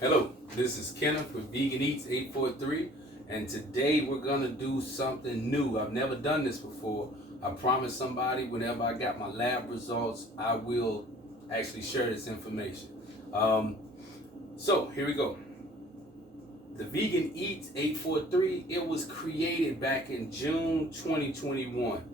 Hello, this is Kenneth with Vegan Eats 843, and today we're gonna do something new. I've never done this before. I promised somebody whenever I got my lab results, I will actually share this information. So here we go. The Vegan Eats 843, it was created back in June 2021.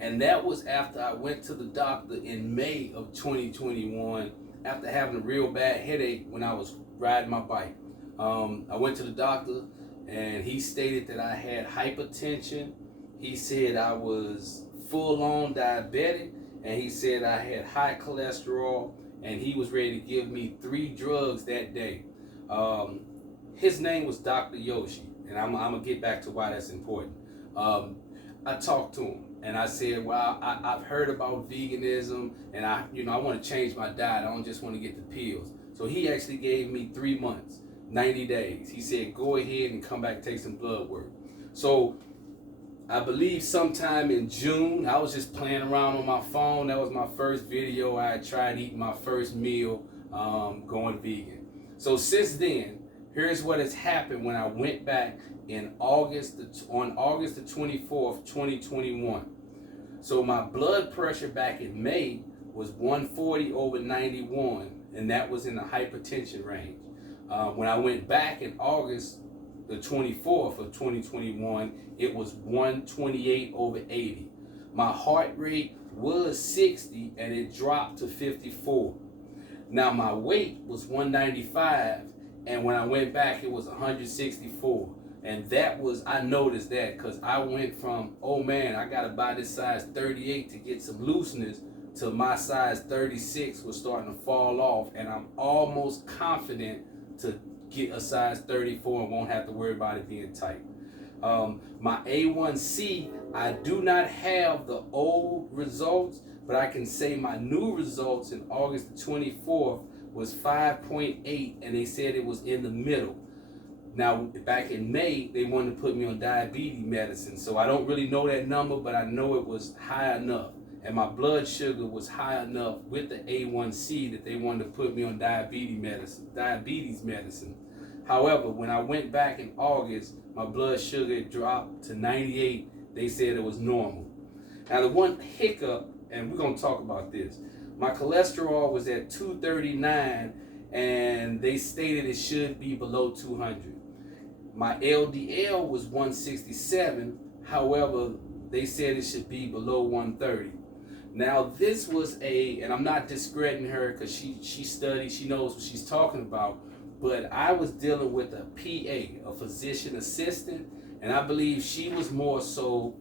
And that was after I went to the doctor in May of 2021 after having a real bad headache when I was riding my bike. I went to the doctor and he stated that I had hypertension. He said I was full-on diabetic, and he said I had high cholesterol, and he was ready to give me 3 drugs that day. His name was Dr. Yoshi, and I'm gonna get back to why that's important. I talked to him and I said, well, I've heard about veganism, and I want to change my diet. I don't just want to get the pills. So he actually gave me 3 months, 90 days. He said, go ahead and come back and take some blood work. So I believe sometime in June, I was just playing around on my phone. That was my first video. I had tried eating my first meal, going vegan. So since then, here's what has happened when I went back in on August the 24th, 2021. So my blood pressure back in May was 140/91, and that was in the hypertension range. When I went back in August the 24th of 2021, it was 128/80. My heart rate was 60 and it dropped to 54. Now my weight was 195, and when I went back it was 164. And that was, I noticed that because I went from, oh man, I gotta buy this size 38 to get some looseness, to my size 36 was starting to fall off, and I'm almost confident to get a size 34 and won't have to worry about it being tight. My A1C, I do not have the old results, but I can say my new results in August the 24th was 5.8, and they said it was in the middle. Now, back in May, they wanted to put me on diabetes medicine, so I don't really know that number, but I know it was high enough. And my blood sugar was high enough with the A1C that they wanted to put me on diabetes medicine. However, when I went back in August, my blood sugar dropped to 98. They said it was normal. Now, the one hiccup, and we're going to talk about this, my cholesterol was at 239, and they stated it should be below 200. My LDL was 167, however, they said it should be below 130. Now this was and I'm not discrediting her because she studied, she knows what she's talking about, but I was dealing with a PA, a physician assistant, and I believe she was more so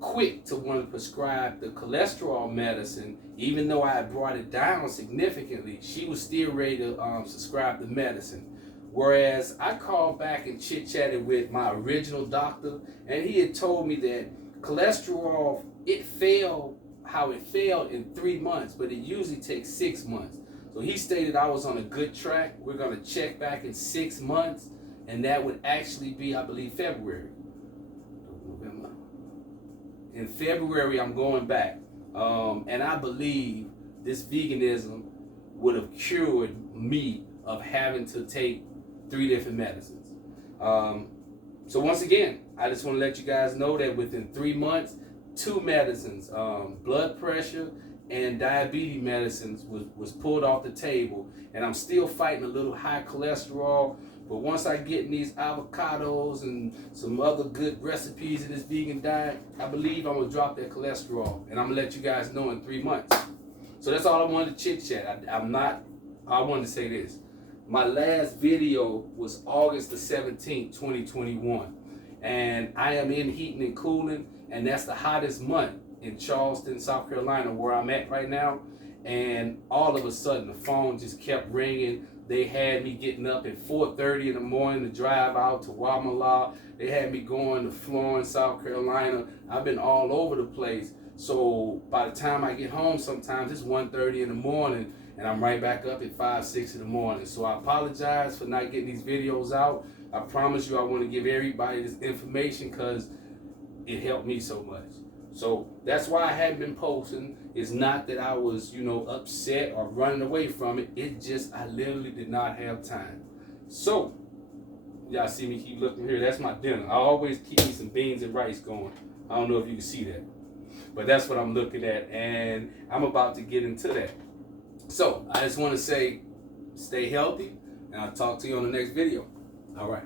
quick to want to prescribe the cholesterol medicine. Even though I had brought it down significantly, she was still ready to prescribe the medicine. Whereas I called back and chit-chatted with my original doctor, and he had told me that cholesterol, it fell how it fell in 3 months, but it usually takes 6 months. So he stated I was on a good track. We're going to check back in 6 months, and that would actually be, I believe, February. In February, I'm going back. And I believe this veganism would have cured me of having to take 3 different medicines. So once again, I just want to let you guys know that within 3 months, 2 medicines, blood pressure and diabetes medicines was pulled off the table. And I'm still fighting a little high cholesterol. But once I get in these avocados and some other good recipes in this vegan diet, I believe I'm going to drop that cholesterol. And I'm going to let you guys know in 3 months. So that's all I wanted to chit chat. I wanted to say this. My last video was August the 17th, 2021. And I am in heating and cooling. And that's the hottest month in Charleston, South Carolina, where I'm at right now. And all of a sudden, the phone just kept ringing. They had me getting up at 4:30 in the morning to drive out to Wamala. They had me going to Florence, South Carolina. I've been all over the place. So by the time I get home, sometimes it's 1:30 in the morning, and I'm right back up at 5, 6 in the morning. So I apologize for not getting these videos out. I promise you I want to give everybody this information because it helped me so much. So that's why I hadn't been posting. It's not that I was, upset or running away from it. It just, I literally did not have time. So, y'all see me keep looking here. That's my dinner. I always keep me some beans and rice going. I don't know if you can see that. But that's what I'm looking at. And I'm about to get into that. So, I just want to say, stay healthy. And I'll talk to you on the next video. All right.